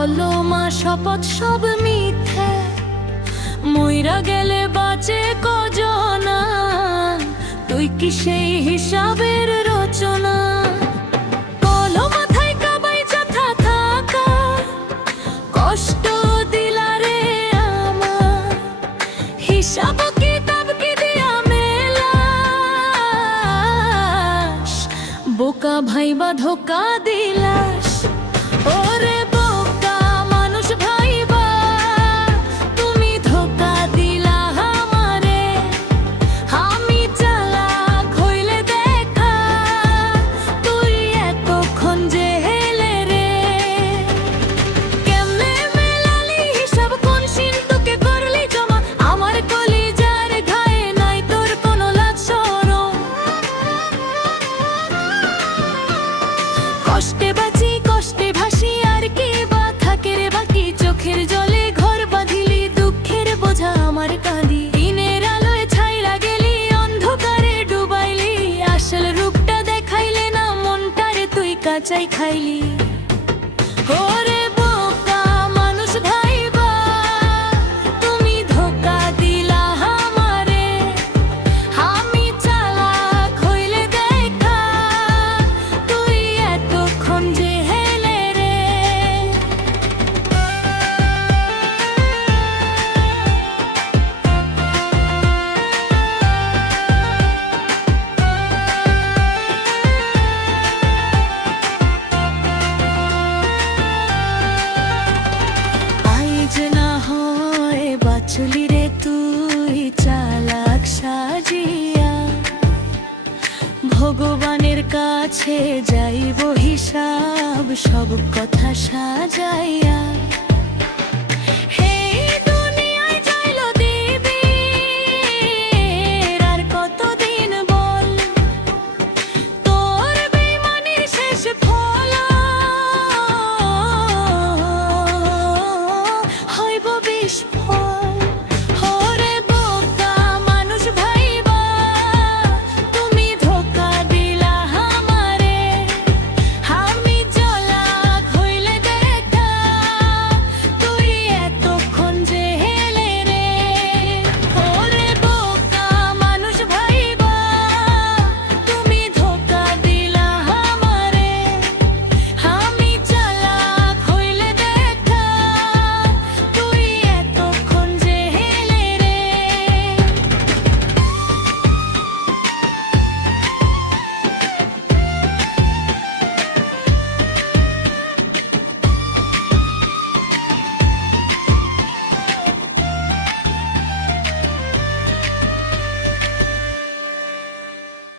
অলমা শপথ সব মিথ্যে, মইরা গেলে বাঁচে কজনা, তুই কি সেই হিসাবের রচনা? কলো মাথায় কাবাই যাথা থাকা, কষ্ট দিলারে আমার, হিসাব কিতাব কি দিয়া মেলাস, বোকা ভাইবা ধোকা দিলাস। ওরে বোকা মানুষ ভাইবা, তুমি ধোকা দিলা আমারে, আমি চালাক হইলে দেখা, তুই এতক্ষণ জেলে রে। কেমনে মেলালি হিসাব, কোন সিন্ধুকে করলি জমা, আমার কলিজার ঘায়ে নাই তোর কোনো লাজ শরম। কষ্টে বাঁচি কষ্টে ভাসি, আর কি বা থাকে রে বাকি, চোখের জলে ঘর বাঁধিলি, দুঃখের বোঝা আমার কাঁদি, দিনের আলোয় ছাইরা গেলি, অন্ধকারে ডুবাইলি, আসল রূপটা দেখাইলে না, মনটারে তুই কাঁচাই খাইলি। ওরে বোকা মানুষ ভাইবা, তুমি ধোকা দিলা আমারে, আমি চালাক হইলে দেখা, তুই এতক্ষণ জেলে রে। আইজ না হয় বাঁচলি রে তুই চালাক সাজিয়া, ভগবানের কাছে যাইব হিসাব সব কথা সাজাইয়া।